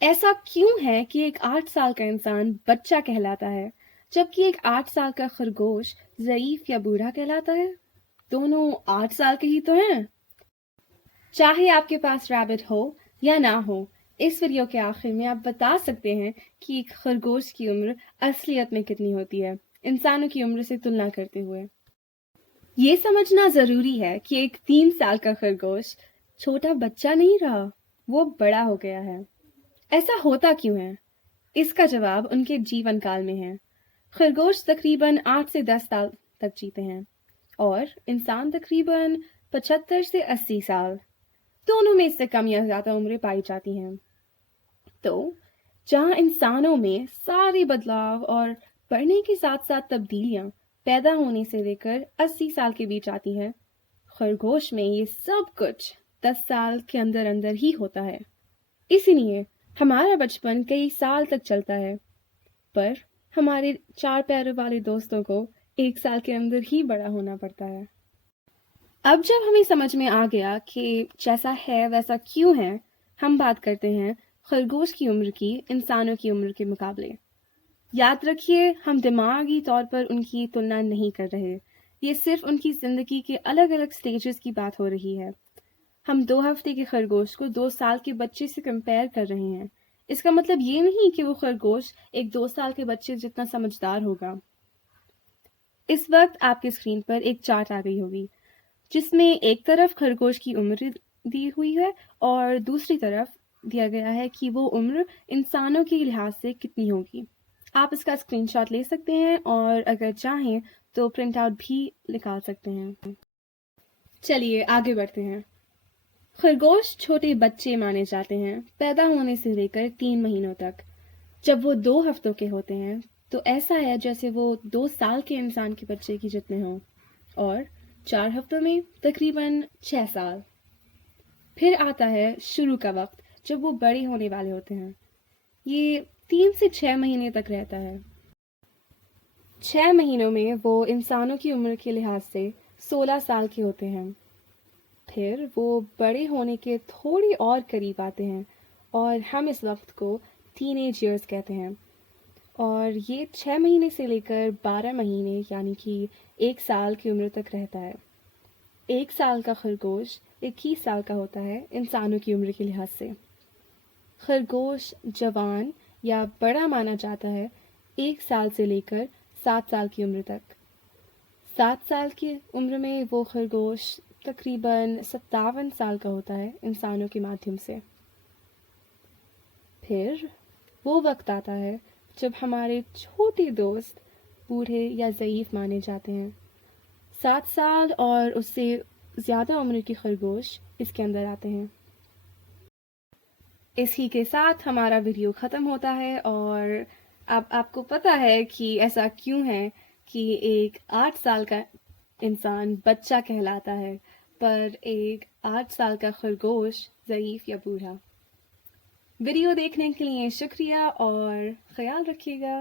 ऐसा क्यों है कि एक 8 साल का इंसान बच्चा कहलाता है, जबकि एक 8 साल का खरगोश ज़ईफ़ या बूढ़ा कहलाता है? दोनों 8 साल के ही तो हैं। चाहे आपके पास रैबिट हो या ना हो, इस वीडियो के आखिर में आप बता सकते हैं कि एक खरगोश की उम्र असलियत में कितनी होती है, इंसानों की उम्र से तुलना करते हुए। ये समझना ज़रूरी है कि एक 3 साल का खरगोश छोटा बच्चा नहीं रहा, वो बड़ा हो गया है। ऐसा होता क्यों है? इसका जवाब उनके जीवन काल में है। खरगोश तकरीबन 8 से 10 साल तक जीते हैं और इंसान तकरीबन 75 से 80 साल। दोनों में इससे कम या ज़्यादा उम्रें पाई जाती हैं। तो जहाँ इंसानों में सारे बदलाव और बढ़ने के साथ साथ तब्दीलियाँ पैदा होने से लेकर 80 साल के बीच आती हैं, खरगोश में ये सब कुछ 10 साल के अंदर अंदर ही होता है। इसीलिए हमारा बचपन कई साल तक चलता है, पर हमारे 4 पैरों वाले दोस्तों को 1 साल के अंदर ही बड़ा होना पड़ता है। अब जब हमें समझ में आ गया कि जैसा है वैसा क्यों है, हम बात करते हैं खरगोश की उम्र की इंसानों की उम्र के मुकाबले। याद रखिए, हम दिमागी तौर पर उनकी तुलना नहीं कर रहे। ये सिर्फ उनकी ज़िंदगी के अलग-अलग स्टेजेस की बात हो रही है। हम 2 हफ्ते के खरगोश को 2 साल के बच्चे से कंपेयर कर रहे हैं। इसका मतलब ये नहीं कि वो खरगोश एक 2 साल के बच्चे जितना समझदार होगा। इस वक्त आपकी स्क्रीन पर एक चार्ट आ गई होगी, जिसमें एक तरफ खरगोश की उम्र दी हुई है और दूसरी तरफ दिया गया है कि वो उम्र इंसानों के लिहाज से कितनी होगी। आप इसका स्क्रीनशॉट ले सकते हैं और अगर चाहें तो प्रिंट आउट भी निकाल सकते हैं। चलिए आगे बढ़ते हैं। खरगोश छोटे बच्चे माने जाते हैं, पैदा होने से लेकर 3 महीनों तक। जब वो 2 हफ्तों के होते हैं, तो ऐसा है जैसे वो 2 साल के इंसान के बच्चे की जितने हों, और 4 हफ्तों में तकरीबन 6 साल। फिर आता है शुरू का वक्त, जब वो बड़े होने वाले होते हैं। ये 3 से 6 महीने तक रहता है। 6 महीनों में वो इंसानों की उम्र के लिहाज से 16 साल के होते हैं। फिर वो बड़े होने के थोड़ी और करीब आते हैं और हम इस वक्त को टीनेज ईयर्स कहते हैं। और ये 6 महीने से लेकर 12 महीने यानी कि 1 साल की उम्र तक रहता है। 1 साल का खरगोश 21 साल का होता है इंसानों की उम्र के लिहाज से। खरगोश जवान या बड़ा माना जाता है 1 साल से लेकर 7 साल की उम्र तक। 7 साल की उम्र में वो खरगोश तकरीबन 57 साल का होता है इंसानों के माध्यम से। फिर वो वक्त आता है जब हमारे छोटे दोस्त बूढ़े या ज़ईफ़ माने जाते हैं। 7 साल और उससे ज़्यादा उम्र के खरगोश इसके अंदर आते हैं। इसी के साथ हमारा वीडियो ख़त्म होता है और अब आपको पता है कि ऐसा क्यों है कि एक 8 साल का इंसान बच्चा कहलाता है, पर एक 8 साल का खरगोश ज़ईफ़ या बूढ़ा। वीडियो देखने के लिए शुक्रिया और ख़याल रखिएगा।